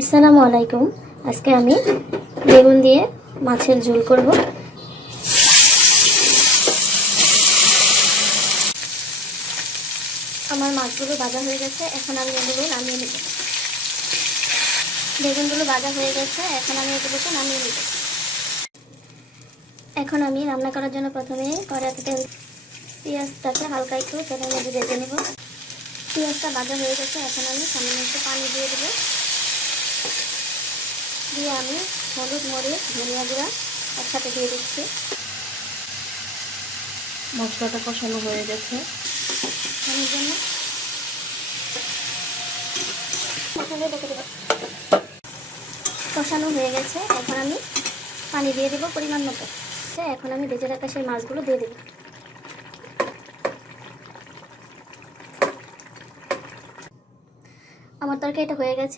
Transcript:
আসসালামু আলাইকুম। আজকে আমি বেগুন দিয়ে মাছের ঝোল করব। আমার মাছগুলো ভাজা হয়ে গেছে, এখন আমি এগুলো নামিয়ে নেব। বেগুনগুলো ভাজা হয়ে গেছে, এখন আমি এগুলোকে নামিয়ে নেব। এখন আমি রান্না করার জন্য প্রথমে কড়াইতে তেল, পেঁয়াজটাকে হালকা একটু তেলের মধ্যে ভেজে নেব। পেঁয়াজটা ভাজা হয়ে গেছে, এখন আমি সামান্য একটু পানি দিয়ে দেবো। দিয়ে আমি হলুদ, মরিচ, ধনিয়া গুঁড়া একসাথে দিয়ে দিচ্ছি। মশলাটা কষানো হয়ে গেছে। এর জন্য কষানো হয়ে গেছে, এখন আমি পানি দিয়ে দেবো পরিমাণ মতো। এখন আমি ভেজে রাখা সেই মাছগুলো দিয়ে দেবো। আমার তরকারিটা হয়ে গেছে।